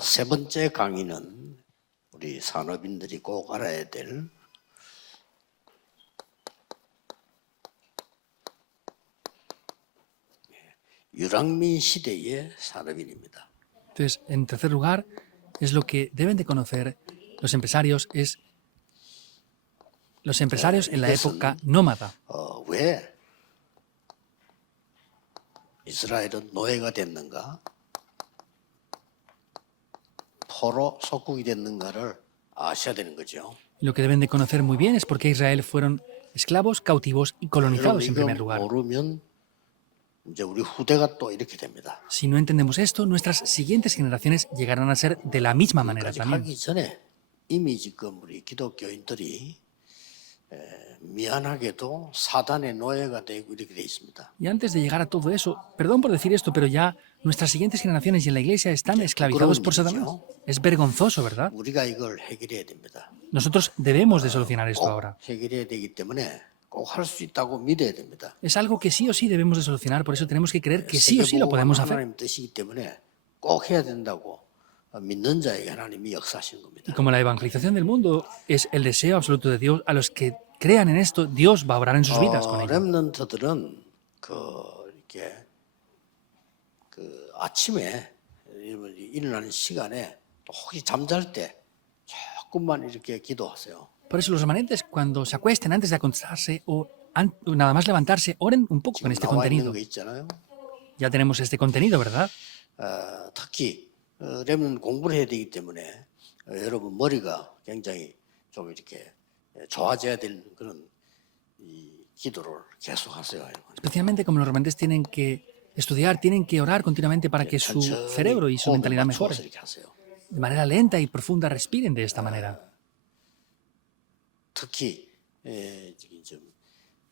세 번째 강의는 우리 산업인들이 꼭 알아야 될 유랑민 시대의 산업인입니다. Entonces, en tercer lugar, es lo que deben de conocer los empresarios, es los empresarios en la época nómada. 왜 이스라엘은 노예가 됐는가? 포로 속국이 됐는가를 아셔야 되는 거죠. Y lo que deben de conocer muy bien es por qué Israel fueron esclavos, cautivos y colonizados en 이거 primer lugar. 모르면 이제 우리 후대가 또 이렇게 됩니다. Si no entendemos esto, nuestras siguientes generaciones llegarán a ser de la misma manera 여기까지 también. 하기 전에 이미 지금 우리 기독교인들이 미안하게도 사단의 노예가 되고 이렇게 돼 있습니다. Y antes de llegar a todo eso, perdón por decir esto, pero ya nuestras siguientes generaciones y en la iglesia están esclavizados por Satanás. Es vergonzoso, ¿verdad? 우리가 이걸 해결해야 됩니다. Nosotros debemos de solucionar esto ahora. 해결해야 되기 때문에 꼭 할 수 있다고 믿어야 됩니다. Es algo que sí o sí debemos de solucionar, por eso tenemos que creer que sí o sí lo podemos hacer. 하나님 뜻이기 때문에 꼭 해야 된다고 믿는 자에게 하나님이 역사하시는 겁니다. Y como la evangelización del mundo es el deseo absoluto de Dios, a los que crean en esto, Dios va a obrar en sus vidas con ello. 렘넌트들은 이렇게 아침에 일어나는 시간에 혹시 잠잘 때 조금만 이렇게 기도하세요. Por eso los remanentes, cuando se acuesten antes de acostarse o nada más levantarse, oren un poco con este 나와 있는 contenido. 거 있잖아요. Ya tenemos este contenido, ¿verdad? 특히 렘넌 공부를 해야 되기 때문에 여러분 머리가 굉장히 좀 이렇게 좋아져야 되는 그런 이 기도를 계속하세요. Especialmente como los remanentes tienen que estudiar, tienen que orar continuamente para que su cerebro y su mentalidad mejore. 이렇게 하세요. De manera lenta y profunda respiren de esta manera. 특히 좀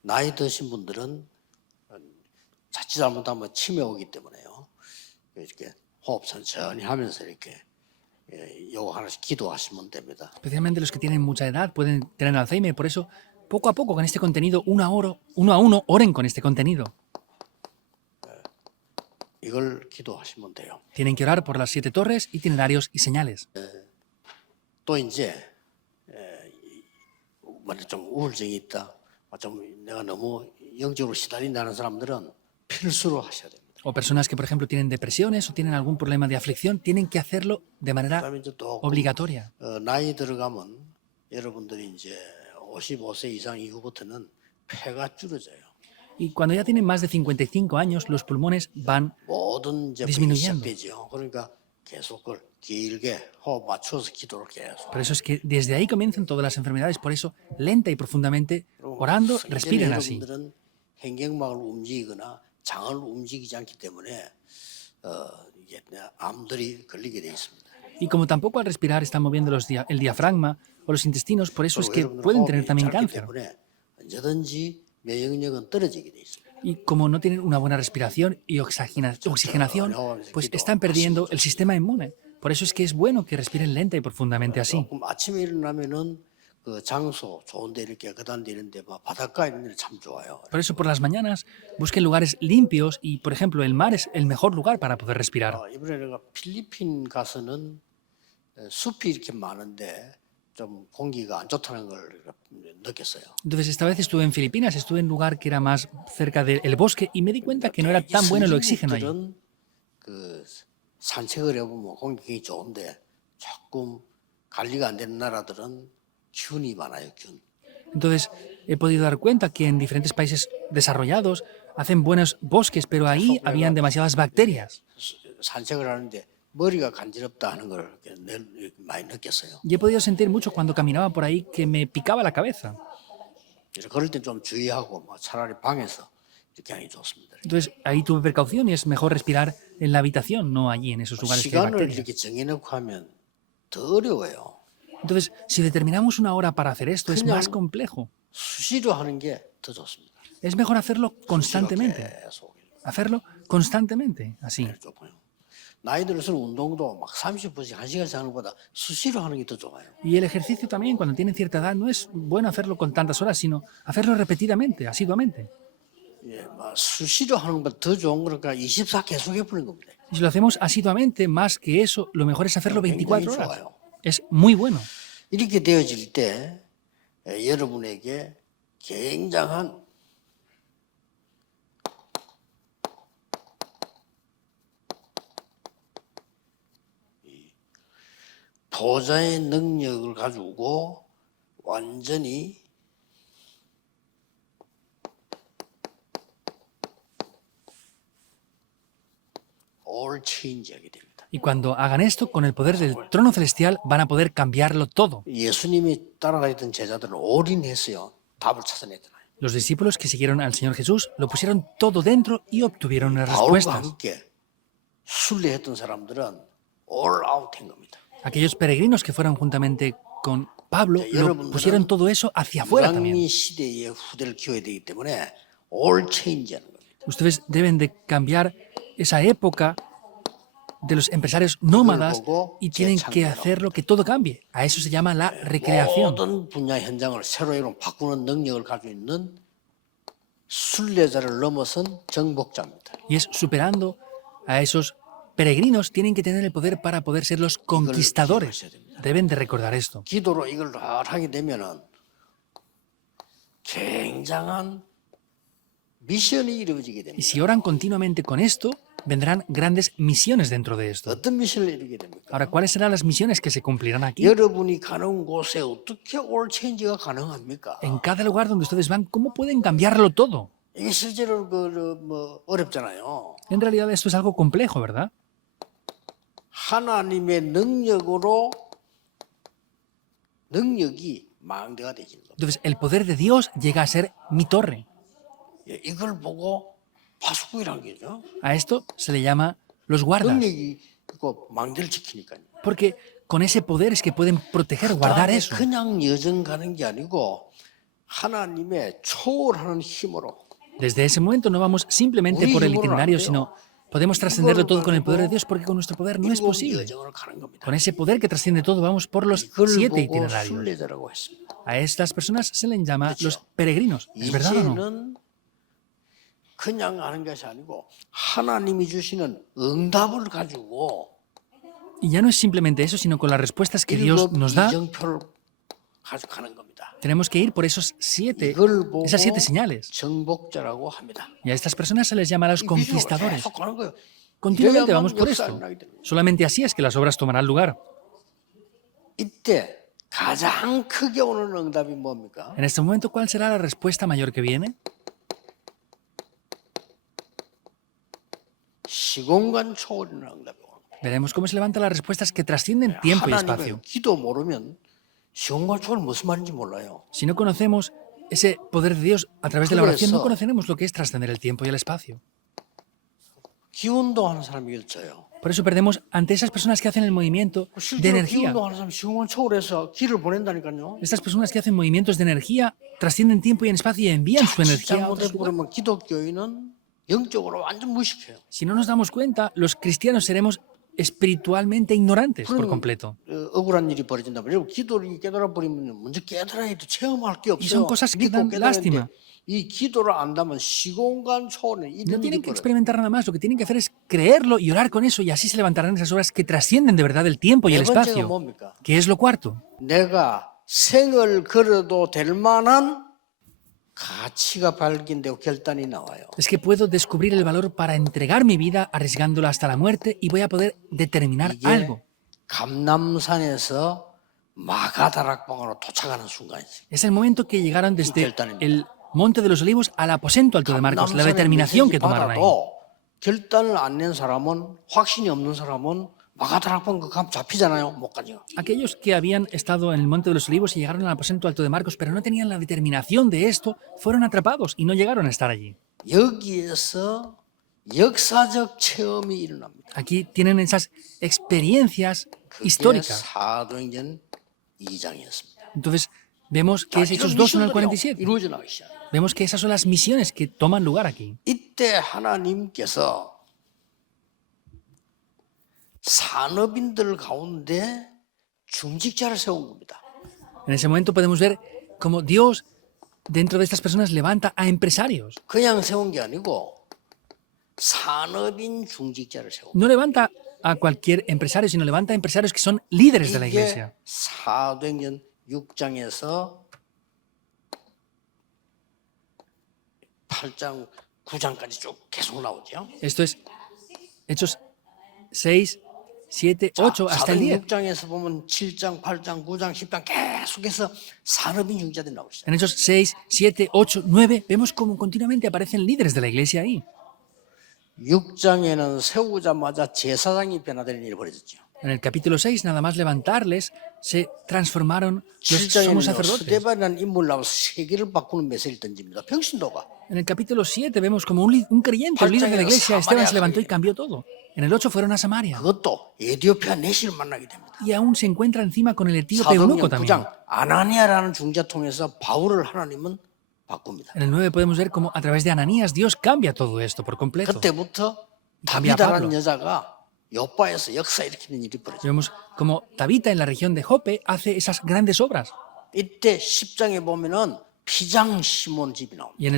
나이 드신 분들은 자칫 잘못하면 치매 오기 때문에요. 이렇게 호흡 천천히 하면서 이렇게 요거 하나씩 기도하시면 됩니다. Especialmente los que tienen mucha edad pueden tener Alzheimer, por eso poco a poco con este contenido, uno a uno, oren con este contenido. 이걸 기도하시면 돼요. Tienen que orar por las 7 torres, itinerarios y señales. 또 이제 좀 우울증이 있다, 좀 내가 너무 영적으로 시달린다는 사람들은 필수로 하셔야 됩니다. O personas que, por ejemplo, tienen depresiones o tienen algún problema de aflicción, tienen que hacerlo de manera 그다음에 이제 또 obligatoria. 나이 들어가면 여러분들이 이제 55세 이상 이후부터는 폐가 줄어져요. Y cuando ya tienen más de 55 años, los pulmones van 모든 이제 disminuyendo. 시작되죠. 그러니까 계속 그걸 길게 호흡 맞춰서 기도를 계속. Por eso es que desde ahí comienzan todas las enfermedades. Por eso, lenta y profundamente, orando, respiren así. 여러분들은 횡격막을 움직이거나 장을 움직이지 않기 때문에 이게 암들이 걸리게 돼 있습니다. Y como tampoco al respirar están moviendo el diafragma o los intestinos, por eso es que 여러분들은 pueden 호흡이 tener también 짧기 cáncer. 때문에 언제든지 면역력은 떨어지게 돼 있습니다. Y como no tienen una buena respiración y oxigenación, pues están perdiendo el sistema inmune. Por eso es que es bueno que respiren lenta y profundamente así. 그럼 아침에 일어나면은 그 장소 좋은 데 이렇게 깨끗한 데 있는데 막 바닷가에 있는 데 참 좋아요. Por eso por las mañanas busquen lugares limpios y, por ejemplo, el mar es el mejor lugar para poder respirar. 이번에 내가 필리핀 가서는 숲이 이렇게 많은데 좀 공기가 안 좋다는 걸 느꼈어요. Entonces, esta vez estuve en Filipinas, estuve en un lugar que era más cerca del bosque y me di cuenta que no era tan bueno el oxígeno ahí. 선진국들은 그 산책을 해보면 공기 좋은데 조금 관리가 안 되는 나라들은 균이 많아요, 균. Entonces, he podido dar cuenta que en diferentes países desarrollados hacen buenos bosques, pero ahí habían demasiadas bacterias. 산책을 하는데 머리가 간지럽다 하는 걸 많이 느꼈어요. Y he podido sentir mucho cuando caminaba por ahí que me picaba la cabeza. 그래서 그럴 때 좀 주의하고 차라리 방에서 이렇게 하는 게 좋습니다. Entonces, ahí tuve precaución y es mejor respirar en la habitación, no allí, en esos lugares que hay 시간을 bacterias. 이렇게 정해놓고 하면 더 어려워요. Entonces, si determinamos una hora para hacer esto, es más complejo. 수시로 하는 게 더 좋습니다. Es mejor hacerlo constantemente. 계속 Hacerlo constantemente, así. 좋고요. 나이 들어서 운동도 막 30분씩 1시간씩 하는 것보다 수시로 하는 게 더 좋아요. Y el ejercicio también, cuando tienen cierta edad, no es bueno hacerlo con tantas horas, sino hacerlo repetidamente, asiduamente. 예, 수시로 하는 것보다 더 좋은 거니까 24 계속 해보는 겁니다. Y si lo hacemos asiduamente, más que eso, lo mejor es hacerlo 굉장히 24 horas. 좋아요. Es muy bueno. 이렇게 되어질 때 여러분에게 굉장한 보좌의 능력을 가지고 완전히 all change하게 됩니다. Y cuando hagan esto, con el poder del trono celestial, van a poder cambiarlo todo. 예수님이 따라다니던 제자들은 올인했어요. 답을 찾아내잖아요. Los discípulos que siguieron al Señor Jesús lo pusieron todo dentro y obtuvieron las 바울과 respuestas. 함께 순례했던 사람들은 all out 한 겁니다. Aquellos peregrinos que fueron juntamente con Pablo lo pusieron todo eso hacia afuera también. 유랑미 시대의 후대를 키워야 되기 때문에 all change하는 겁니다. Ustedes deben de cambiar esa época de los empresarios nómadas y tienen que hacerlo que todo cambie. A eso se llama la recreación. 모든 분야 현장을 새로 이름 바꾸는 능력을 가지고 있는 순례자를 넘어선 정복자입니다. Y es superando a esos peregrinos, tienen que tener el poder para poder ser los conquistadores. Deben de recordar esto. 기도로 이걸 다 하게 되면은 굉장한 미션이 이루어지게 Y 됩니다. si oran continuamente con esto, vendrán grandes misiones dentro de esto. 어떤 미션을 이루게 됩니까? Ahora, ¿cuáles serán las misiones que se cumplirán aquí? 여러분이 가는 곳에 어떻게 올 체인지가 가능합니까? En cada lugar donde ustedes van, ¿cómo pueden cambiarlo todo? 이게 실제로 어렵잖아요. En realidad esto es algo complejo, ¿verdad? 하나님의 능력으로 능력이 망대가 되지는 겁니다. Entonces, el poder de Dios llega a ser mi torre. 이걸 보고 파수꾼이라는 거죠. A esto se le llama los guardas, 능력이 있고 망대를 지키니까요. porque con ese poder es que pueden proteger, guardar 그다음에 eso. 그냥 여정 가는 게 아니고 하나님의 초월하는 힘으로 Desde ese momento no vamos simplemente por el itinerario, sino podemos trascenderlo todo con el poder de Dios, porque con nuestro poder no es 일곱 posible. 여정을 가는 겁니다. Con ese poder que trasciende todo, vamos por los 이걸 7 보고 itinerarios. 순례자라고 했습니다. A estas personas se les llama los peregrinos. ¿Es verdad o no? 이제는 그냥 아는 것이 아니고 하나님이 주시는 응답을 가지고 Y ya no es simplemente eso, sino con las respuestas que Dios 일곱 nos da, 이정표를 가져가는 겁니다. tenemos que ir por esas siete 이걸 보고 señales. 정복자라고 합니다. Y a estas personas se les llama los 이 미션으로 conquistadores. 계속 가는 거예요. Continuamente 이래야만 vamos por 역사가 esto. 일어나게 됩니다. Solamente así es que las obras tomarán lugar. 이때 가장 크게 오는 응답이 뭡니까? En este momento, ¿cuál será la respuesta mayor que viene? 시공간 초월이라는 응답이 오는 거예요. Veremos cómo se levantan las respuestas que trascienden tiempo y espacio. 하나님의 기도 모르면 시공간 초월 무슨 말인지 몰라요. Si no conocemos ese poder de Dios a través de la oración, no 그래서 conoceremos lo que es trascender el tiempo y el espacio. 기운동하는 사람이 있어요. Por eso perdemos ante esas personas que hacen el movimiento de 실제로 energía. 기운동하는 사람이 시공간 초월해서 길을 보낸다니까요. Estas personas que hacen movimientos de energía trascienden tiempo y en espacio y envían su energía a 잘못해 otros lugares. 보면 기독교인은 영적으로 완전 무식해요. Si no nos damos cuenta, los cristianos seremos espiritualmente ignorantes por 그럼 completo. 억울한 일이 벌어진다 말이에요. 기도를 깨달아 버리면 먼저 깨달아야 해도 체험할 게 Y son 없어요. cosas que 믿고 dan 깨달았는데 lástima. 이 기도를 안다면 시공간 초월은 No 이런 일이 tienen que 벌어요. experimentar nada más, lo que tienen que hacer es creerlo y orar con eso y así se levantarán esas obras que trascienden de verdad el tiempo y el 네 번째가 espacio. 뭡니까? ¿Qué es lo cuarto? 내가 생을 걸어도 될 만한 가치가 발견되고 결단이 나와요. Es que puedo descubrir el valor para entregar mi vida arriesgándola hasta la muerte y voy a poder determinar 이게 algo. 감남산에서 마가다락방으로 도착하는 순간이죠. Es el momento que llegaron desde el Monte de los Olivos al aposento alto de Marcos, la determinación que tomaron ahí. 받아도 결단을 안 낸 사람은 확신이 없는 사람은 마가다락방 그 감 잡히잖아요. 못 가죠. Aquellos que habían estado en el Monte de los Olivos y llegaron al aposento alto de Marcos, pero no tenían la determinación de esto, fueron atrapados y no llegaron a estar allí. 여기에서 역사적 체험이 일어납니다. Aquí tienen esas experiencias 그게 históricas. 사도행전 2장이었습니다. Entonces, vemos que es Hechos 2 en el 47. 이루어져 나가기 시작. Vemos que esas son las misiones que toman lugar aquí. 이때 하나님께서 산업인들 가운데 중직자를 세운 겁니다. En ese momento podemos ver cómo Dios, dentro de estas personas, levanta a empresarios. 그냥 세운 게 아니고 산업인 중직자를 세우고 No levanta a cualquier empresario, sino levanta a empresarios que son líderes de la 이게 iglesia. 사도행전 6장에서 8장, 9장까지 쭉 계속 나오죠. Esto es Hechos 6, 7, 8 hasta el 10. 6장에서 보면 7장, 8장, 9장, 10장 계속해서 산업인 중직자들이 나오시죠. En Hechos 6, 7, 8, 9 vemos cómo continuamente aparecen líderes de la iglesia ahí. 6장에는 세우자마자 제사장이 변화되는 일이 벌어졌죠. En el capítulo 6, nada más levantarles, se transformaron los sumos 7장에는 sacerdotes. 스데반이라는 인물 나와서 세계를 바꾸는 메시지를 던집니다. 병신도가. En el capítulo 7 vemos como un creyente, un líder de la iglesia, Esteban se levantó y cambió todo. En el 8 fueron a Samaria. 그것도 에티오피아 내시를 만나게 됩니다. Y aún se encuentra encima con el etíope eunuco 사도행전 también. 9장 아나니아라는 중자 통해서 바울을 하나님은 바꿉니다. En el 9 podemos ver cómo a través de Ananías Dios cambia todo esto por completo. 그때부터 Cambia 다비다라는 Pablo. 여자가 요바에서 역사 일으키는 일이 벌어져요. Vemos como Tabita en la región de Jope hace esas grandes obras. 이때 10장에 보면은 피장 시몬 집이 나옵니다. Y en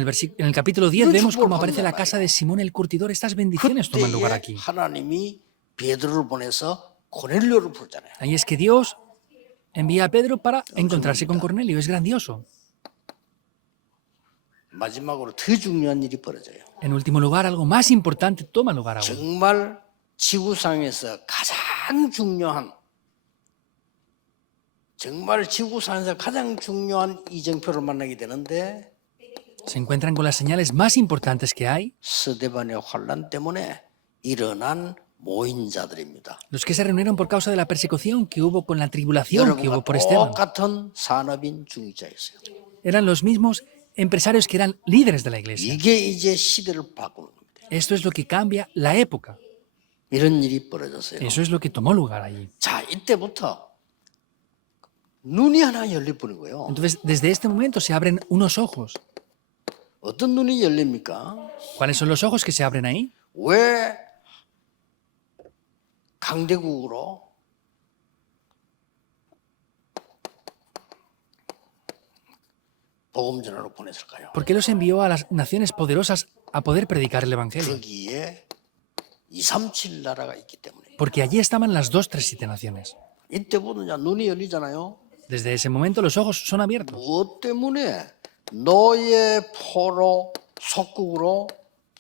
el capítulo 10 Dios vemos por cómo aparece la favor, casa de Simón el curtidor. Estas bendiciones toman lugar 그때에 aquí. 하나님이 베드로를 보내서 고넬료를 부르잖아요. Ahí es que Dios envía a Pedro para encontrarse con Cornelio. Es grandioso. 마지막으로 더 중요한 일이 벌어져요. En último lugar, algo más importante toma lugar aún. 정말 지구상에서 가장 중요한 이정표를 만나게 되는데 Se encuentran con las señales más importantes que hay, 스데반의 환란 때문에 일어난 모인 자들입니다. los que se reunieron por causa de la persecución que hubo con la tribulación que 여러분과 hubo por Esteban. 똑같은 산업인 중직자였어요. Eran los mismos empresarios que eran líderes de la iglesia. 이게 이제 시대를 바꾸는 겁니다. Esto es lo que cambia la época. 이런 일이 벌어졌어요. Eso es lo que tomó lugar allí. 자, 이때부터 눈이 하나 열릴 뿐이고요. Entonces, desde este momento se abren unos ojos. 어떤 눈이 열립니까? ¿Cuáles son los ojos que se abren ahí? 왜 강대국으로 복음 전하러 보냈을까요? ¿Por qué los envió a las naciones poderosas a poder predicar el Evangelio? 거기에 237 나라가 있기 때문에. Porque allí estaban las 2, 3, 7 naciones. 이때부터 이제 눈이 열리잖아요. Desde ese momento los ojos son abiertos. 무엇 때문에 너의 포로 속국으로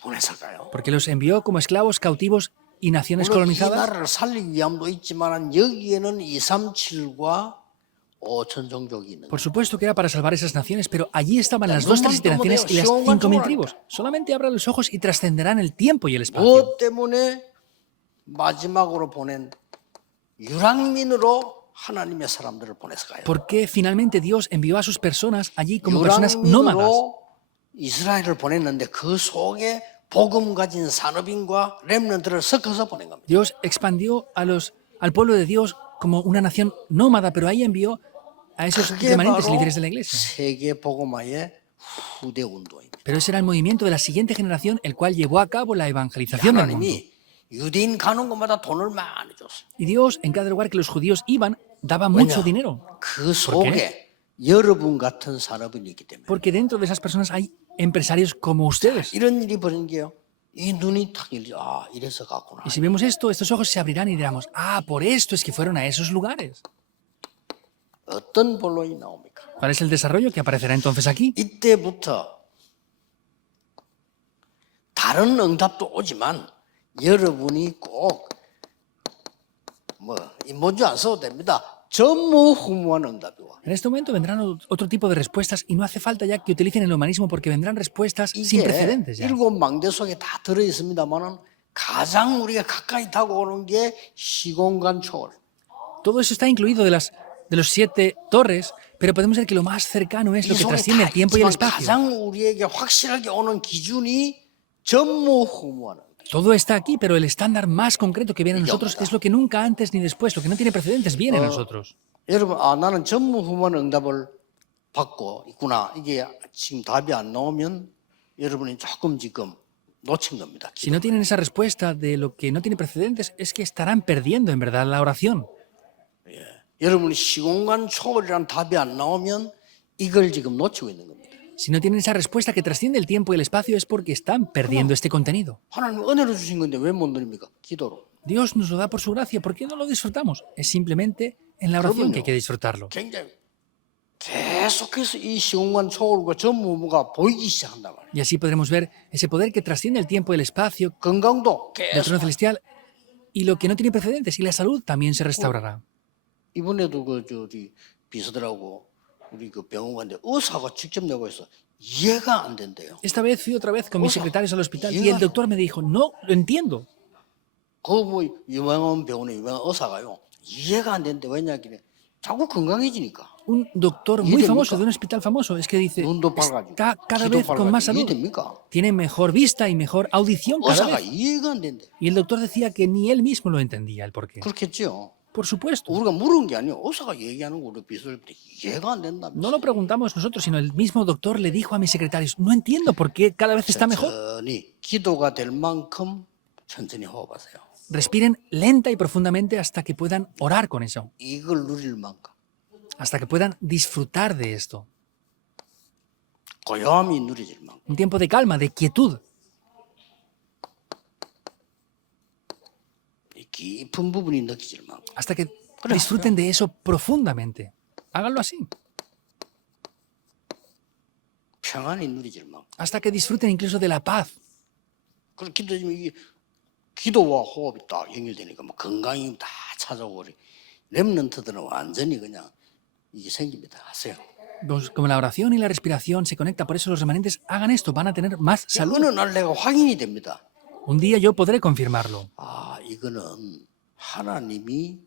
보냈을까요? Porque los envió como esclavos cautivos y naciones 물론 이 colonizadas. 나라를 살리기 위함도 있지만 여기에는 237과 5천 종족이 있는 Por supuesto que era para salvar esas naciones, pero allí estaban las 2, 3, 7 naciones y las 5.000 tribus. Solamente abran los ojos y trascenderán el tiempo y el espacio. 무엇 때문에 마지막으로 보낸 유랑민으로 하나님의 사람들을 보냈을까요? ¿Por qué finalmente Dios envió a sus personas allí como personas nómadas? 유랑민으로 이스라엘을 보냈는데 그 속에 복음 가진 산업인과 렘넌트를 섞어서 보낸 겁니다. Dios expandió al pueblo de Dios como una nación nómada, pero ahí envió a esos 그게 remanentes 바로 líderes de la iglesia. 세계 복음화의 후대 운동입니다. Pero ese era el movimiento de la siguiente generación, el cual llevó a cabo la evangelización del mundo. 하나님이 유대인 가는 곳마다 돈을 많이 줬어요. Y Dios, en cada lugar que los judíos iban, daba mucho dinero. 그 속에 여러분 같은 산업인이 있기 때문에 Porque dentro de esas personas hay empresarios como ustedes. 이런 일이 벌어진 게요. 이 눈이 탁 열리죠. 아, 이래서 갔구나. Y si vemos esto, estos ojos se abrirán y diremos, ah, por esto es que fueron a esos lugares. 어떤 본론이 나옵니까? ¿Cuál es el desarrollo que aparecerá entonces aquí? 이때부터 다른 응답도 오지만 여러분이 꼭 인본주 안 써도 됩니다. 전무후무한 응답이 와. En este momento vendrán otro tipo de respuestas y no hace falta ya que utilicen el humanismo porque vendrán respuestas sin 이게 precedentes ya. 일곱 망대 속에 다 들어 있습니다만은 가장 우리가 가까이 다가오는 게 시공간 초월. Todo eso está incluido de los 7 torres, pero podemos ver que lo más cercano es lo 이 que 속에 trasciende 다 el tiempo y el 있지만 espacio. 가장 우리에게 확실하게 오는 기준이 전무후무한 응답. Todo está aquí, pero el estándar más concreto que viene a nosotros es lo que nunca antes ni después, lo que no tiene precedentes, viene a nosotros. 여러분, 아, 나는 전무후무한 응답을 받고 있구나. 이게 지금 답이 안 나오면 여러분이 조금 지금 놓친 겁니다. Si no tienen esa respuesta de lo que no tiene precedentes, es que estarán perdiendo en verdad la oración. 여러분이 시공간 초월이라는 답이 안 나오면 이걸 지금 놓치고 있는 겁니다. Si no tienen esa respuesta que trasciende el tiempo y el espacio es porque están perdiendo este contenido. 하나님 은혜로 주신 건데 왜 못 누립니까? 기도로. Dios nos lo da por su gracia, ¿por qué no lo disfrutamos? Es simplemente en la oración que hay que disfrutarlo. 굉장히 계속해서 이 시공간 초월과 전무가 보이기 시작한단 말이에요. Y así podremos ver ese poder que trasciende el tiempo y el espacio 건강도 del trono 계속. celestial y lo que no tiene precedentes, y la salud también se restaurará. 이번에도 우리 비서들하고 우리 그 병원 갔는데 의사가 직접 내고 해서 이해가 안 된대요. Esta vez fui otra vez con mis Osa, secretarios al hospital y llega- el doctor me dijo, no lo entiendo. 그 뭐 유명한 병원의 유명한 의사가요. 이해가 안 되는데 왜냐길래 자꾸 건강해지니까. Un doctor muy famoso de un hospital famoso es que dice, 눈도 밝아지고 está cada 귀도 vez con más 밝아지고 salud, 이해됩니까? tiene mejor vista y mejor audición cada 의사가 vez. 이해가 안 된대. Y el doctor decía que ni él mismo lo entendía el porqué. 그렇겠죠. Por supuesto. 우리가 물은 게 아니에요. 의사가 얘기하는 거 우리 비서들한테 이해가 안 된다면서. No lo preguntamos nosotros, sino el mismo doctor le dijo a mis secretarios, no entiendo por qué cada vez está mejor. 천천히 기도가 될 만큼 천천히 호흡하세요. Respiren lenta y profundamente hasta que puedan orar con eso, 이걸 누릴 만큼 hasta que puedan disfrutar de esto. 고요함이 누려질 만큼. Un tiempo de calma, de quietud, 이 깊은 부분이 느껴질 만큼. hasta que disfruten de eso profundamente. Háganlo así, 평안이 누려질 만큼. hasta que disfruten incluso de la paz. 그렇게 기도하면 이게 기도와 호흡이 딱 연결되니까 뭐 건강이 다 찾아오고 우리 렘넌트들은 완전히 그냥 이게 생깁니다. 하세요. Pues como la oración y la respiración se conectan, por eso los remanentes hagan esto, van a tener más salud. 어느 날 내가 확인이 됩니다. Un día yo podré confirmarlo. 아, 이거는 하나님이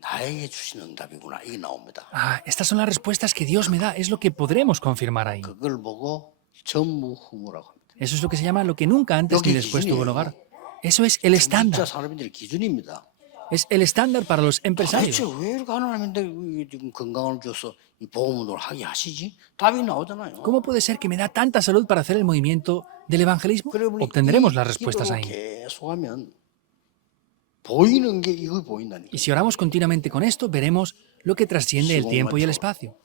나에게 주신 응답이구나. 이게 나옵니다. Ah, estas son las respuestas que Dios me da, es lo que podremos confirmar ahí. 그걸 보고 전무후무라고 합니다. Eso es lo que se llama lo que nunca antes ni después tuvo lugar. Eso es el 진짜 estándar, 사람들의 기준입니다. es el estándar para los 대체 empresarios. 왜 이렇게 하나님인데 이게 지금 건강을 줘서 이 보험운동을 하게 하시지? 답이 나오잖아요. ¿Cómo puede ser que me da tanta salud para hacer el movimiento del evangelismo? 그래 보니 Obtendremos 이 las respuestas 기도로 ahí. 계속하면 보이는 게 이거 보인다니까. Y si oramos continuamente con esto, veremos lo que trasciende el tiempo y el espacio.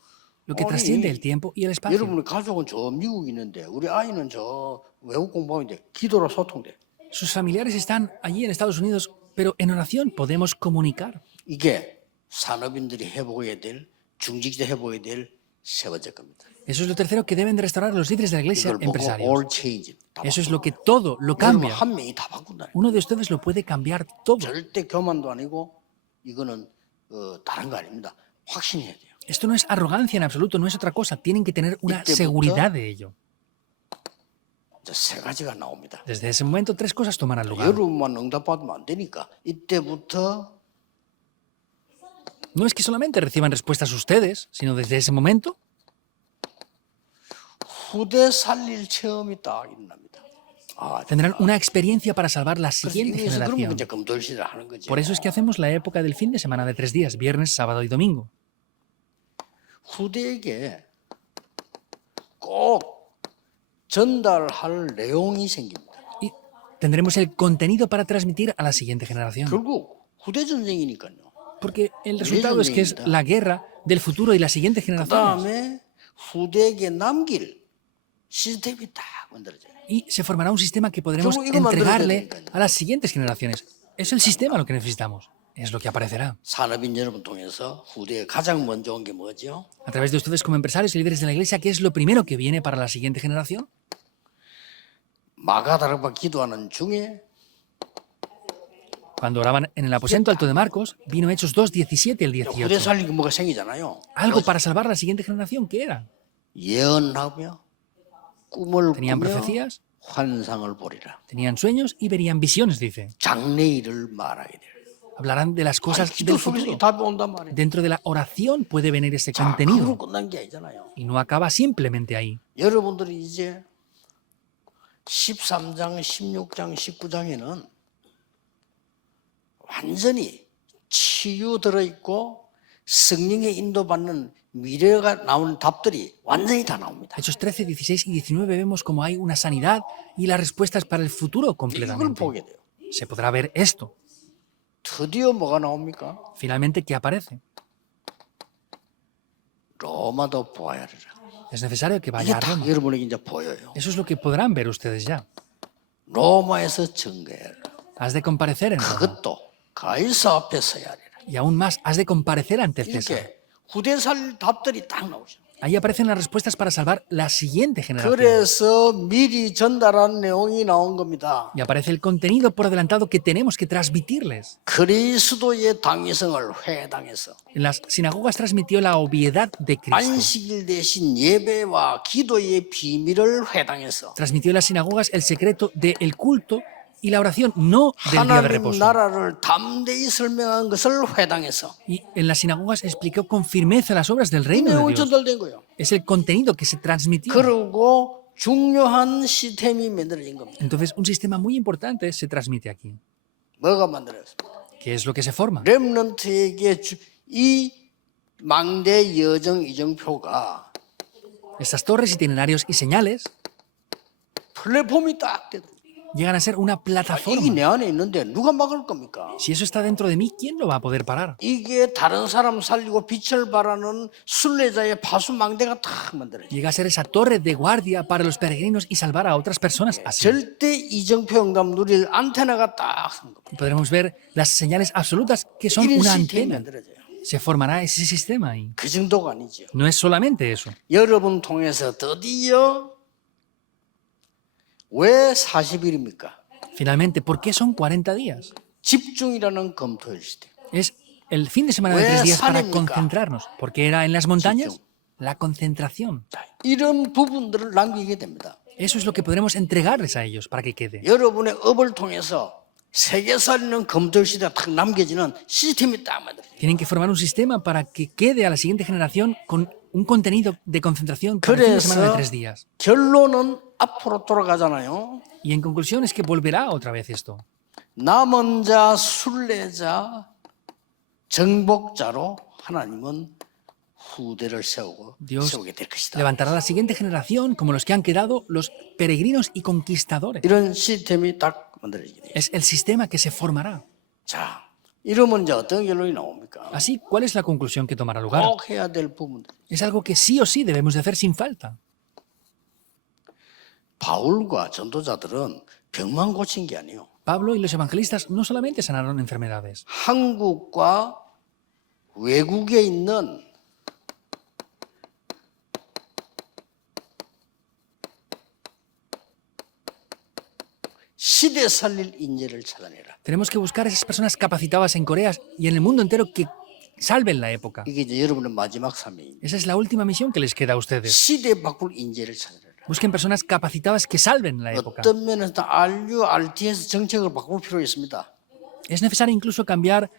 Lo que trasciende el tiempo y el espacio. 여러분의 가족은 저 미국에 있는데 우리 아이는 저 외국 공부하는데 기도로 소통돼. Sus familiares están allí en Estados Unidos, pero en oración podemos comunicar. 이게 산업인들이 회복해야 될, 중직자 회복해야 될 세 번째 겁니다. Eso es lo tercero que deben de restaurar los líderes de la iglesia 이걸 보고 empresarios. all change. 다 Eso es lo que 바꾼다. todo lo 여러분 cambia. 한 명이 다 바꾼다. Uno de ustedes lo puede cambiar todo. 절대 교만도 아니고 이거는 다른 거 아닙니다. 확신해야 돼요. Esto no es arrogancia en absoluto, no es otra cosa. Tienen que tener una 이때부터 seguridad de ello. 이제 세 가지가 나옵니다. Desde ese momento, tres cosas tomarán lugar. 여러분만 응답받으면 안 되니까 이때부터 No es que solamente reciban respuestas ustedes, sino desde ese momento 후대 살릴 체험이 딱 일어납니다. 아, tendrán una experiencia para salvar la 그래서 siguiente 이래서 그런 거 generación. 이제 금돌시를 하는 거죠. Por eso es que hacemos la época del fin de semana de 3 días, viernes, sábado y domingo. 후대에게 꼭 전달할 내용이 생깁니다. Y tendremos el contenido para transmitir a la siguiente generación. 결국 후대 전쟁이니까요. Porque el resultado es que es la guerra del futuro y las siguientes 그 generaciones. 다음에 후대에게 남길 시스템이 딱 만들어져요. Y se formará un sistema que podremos Yo iba a entregarle mandarle- a las siguientes generaciones. Es el sistema lo que necesitamos. Es lo que aparecerá. 산업인 여러분 통해서 후대에 가장 먼저 온 게 뭐죠? A través de ustedes como empresarios y líderes de la iglesia, ¿qué es lo primero que viene para la siguiente generación? 마가다락방 기도하는 중에 Cuando oraban en el aposento alto de Marcos, vino Hechos 2, 17 al 후대 18. 살리기 뭐가 생기잖아요. Algo para salvar a la siguiente generación, ¿qué era? 예언하며 꿈을 Tenían 꾸며 profecías, 환상을 보리라. tenían sueños y verían visiones, dice. 장래일을 말하게 될. Hablarán de las cosas 기도 del 속에서 이 futuro. 답이 온단 말이에요. Dentro de la oración puede venir ese 자, 그로 contenido. 끝난 게 아니잖아요. Y no acaba simplemente ahí. 여러분들이 이제 13장, 16장, 19장에는 완전히 치유 들어있고 성령의 인도받는 미래가 나오는 답들이 완전히 다 나옵니다. Hechos 13, 16 y 19 vemos como hay una sanidad y las respuestas para el futuro 이걸 completamente. 보게 돼요. Se podrá ver esto. 드디어 뭐가 나옵니까? Finalmente, ¿qué aparece? 로마도 보아야 하리라. Es necesario que 이게 vaya a 다 Roma. 여러분에게 이제 보여요. Eso es lo que podrán ver ustedes ya. 로마에서 증거해라. Has de comparecer en Roma. 그것도 가이사 앞에 서야 하리라. Y aún más, has de comparecer ante César. 이렇게 후대 살 답들이 딱 나오죠. Ahí aparecen las respuestas para salvar la siguiente generación. 그래서 미리 전달한 내용이 나온 겁니다. Y aparece el contenido por adelantado que tenemos que transmitirles. 그리스도의 당위성을 회당에서 En las sinagogas transmitió la obviedad de Cristo. 안식일 대신 예배와 기도의 비밀을 회당에서 Transmitió en las sinagogas el secreto del culto y la oración, no del día de 하나님 reposo. 나라를 담대히 설명한 것을 회당에서 Y en las sinagogas explicó con firmeza las obras del 이 reino de 내용이 Dios. 전달된 거예요. Es el contenido que se transmitió. 그리고 중요한 시스템이 만들어진 겁니다. Entonces, un sistema muy importante se transmite aquí. 뭐가 만들어졌습니까? ¿Qué es lo que se forma? 렘넌트에게 이 망대 여정 이정표가 Estas torres, itinerarios y señales 플랫폼이 딱 되더라고요. llegan a ser una 이게 plataforma. 내 안에 있는데 누가 막을 겁니까? Si eso está dentro de mí, ¿quién lo va a poder parar? 이게 다른 사람 살리고 빛을 발하는 순례자의 파수망대가 딱 만들어요. Llega a ser esa torre de guardia para los peregrinos y salvar a otras personas así. 절대 이정표 응답 누릴 안테나가 딱 선 겁니다. Podremos ver las señales absolutas que son 이런 una 시스템이 antena. 만들어져요. Se formará ese sistema ahí. 그 정도가 아니죠. No es solamente eso. 여러분 통해서 드디어 왜 40일입니까? Finalmente, ¿por qué son 40 días? 집중이라는 검토일 시대. Es el fin de semana de ¿왜 3 días para 산입니까? concentrarnos. Porque era en las montañas 집중. la concentración. 자, 이런 부분들을 남기게 됩니다. Eso es lo que podremos entregarles a ellos para que quede. 여러분의 업을 통해서 세계살이는 검토일 시대가 딱 남겨지는 시스템이 딱 만들어져요. Tienen que formar un sistema para que quede a la siguiente generación con un contenido de concentración para el fin de semana de 그래서 3 días. 결론은 앞으로 돌아가잖아요. Y en conclusión es que volverá otra vez esto. 남은 자, 순례자, 정복자로 하나님은 후대를 Dios 세우게 될 것이다. levantará a la siguiente generación como los que han quedado los peregrinos y conquistadores. 이런 시스템이 딱 만들어지게 돼요. Es el sistema que se formará. 자, 이러면 이제 어떤 결론이 나옵니까? Así, ¿cuál es la conclusión que tomará lugar? 꼭 해야 될 부분들. Es algo que sí o sí debemos de hacer sin falta. 바울과 전도자들은 병만 고친 게 아니에요. Pablo y los evangelistas no solamente sanaron enfermedades. 한국과 외국에 있는 시대 살릴 인재를 찾아내라. Tenemos que buscar a esas personas capacitadas en Corea y en el mundo entero que salven la época. 이게 이제 여러분의 마지막 사명입니다. Esa es la última misión que les queda a ustedes. 시대 바꿀 인재를 찾아내라. Busquen personas capacitadas que salven la época. 어떤 면에서 RU, RTS 정책을 바꿀 필요가 있습니다. Es necesario incluso cambiar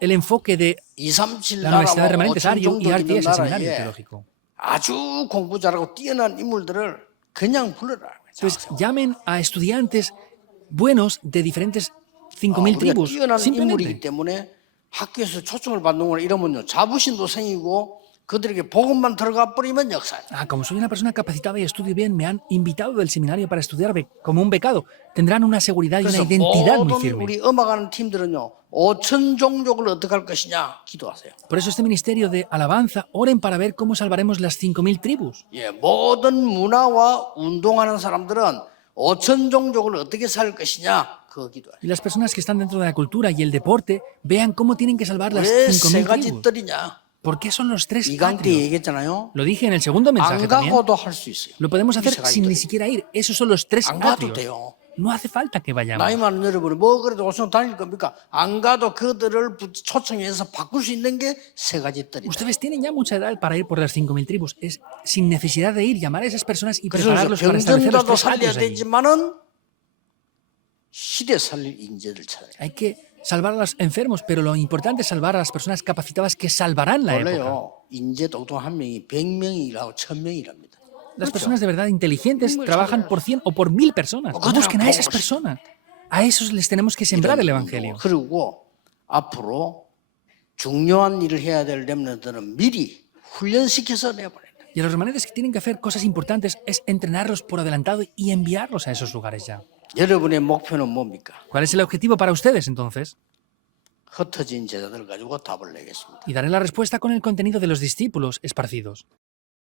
el enfoque de 237 la Universidad de 나라와 Remanentes 5천 Ario y 정도 있는 RTS, el seminario 나라에 teológico. 아주 공부 잘하고 뛰어난 인물들을 그냥 불러라. Entonces, llamen a estudiantes buenos de diferentes 5.000 우리가 tribus. 뛰어난 인물이기 Simplemente. 때문에 학교에서 초청을 받는구나 이러면요 자부심도 생기고 그들에게 복음만 들어가 버리면 역사예요. Ah, como soy una persona capacitada y estudio bien, me han invitado del seminario para estudiar como un becado. Tendrán una seguridad y una 그래서 identidad muy 모든 firme. 우리 음악하는 팀들은요 5천 종족을 어떻게 할 것이냐 기도하세요. Por eso este ministerio de alabanza, oren para ver cómo salvaremos las 5.000 tribus. 예, 모든 문화와 운동하는 사람들은 5천 종족을 어떻게 살 것이냐 그거 기도해요. Y las personas que están dentro de la cultura y el deporte vean cómo tienen que salvar las 왜 세 5.000 가지 tribus. 뜰이냐? ¿Por qué son los 3 이강 때 atrios? 얘기했잖아요. Lo dije en el segundo mensaje 안 también. 가고도 할 수 있어요. Lo podemos hacer 이 세 가지 sin ni 뜰이. siquiera ir. Esos son los 3 안 가도 atrios. 돼요. No hace falta que vayamos. 나이 많은 여러분이 뭐 그래도 오천 다닐 겁니까? 안 가도 그들을 초청해서 바꿀 수 있는 게 세 가지 뜰이다. Ustedes tienen ya mucha edad para ir por las 5.000 tribus. Es sin necesidad de ir, llamar a esas personas y 그래서 prepararlos para establecer los 병든다도 3 살려야 atrios allí. 되지만은 시대 살릴 인재를 찾아야 돼. Hay que salvar a los enfermos, pero lo importante es salvar a las personas capacitadas que salvarán la época. 원래요 인재 똑똑한 한 명이 100명이 일하고 1000명이 일합니다. Las personas de verdad inteligentes trabajan por 100 o por 1000 personas. Busquen a esas personas. A esos les tenemos que sembrar el evangelio. 그리고 앞으로 중요한 일을 해야 될 렘넌트들은 미리 훈련시켜서 내보낸다. Y a los remanentes que tienen que hacer cosas importantes es entrenarlos por adelantado y enviarlos a esos lugares ya. 여러분의 목표는 뭡니까? ¿Cuál es el objetivo para ustedes entonces? 흩어진 제자들 가지고 답을 내겠습니다. Y daré la respuesta con el contenido de los discípulos esparcidos.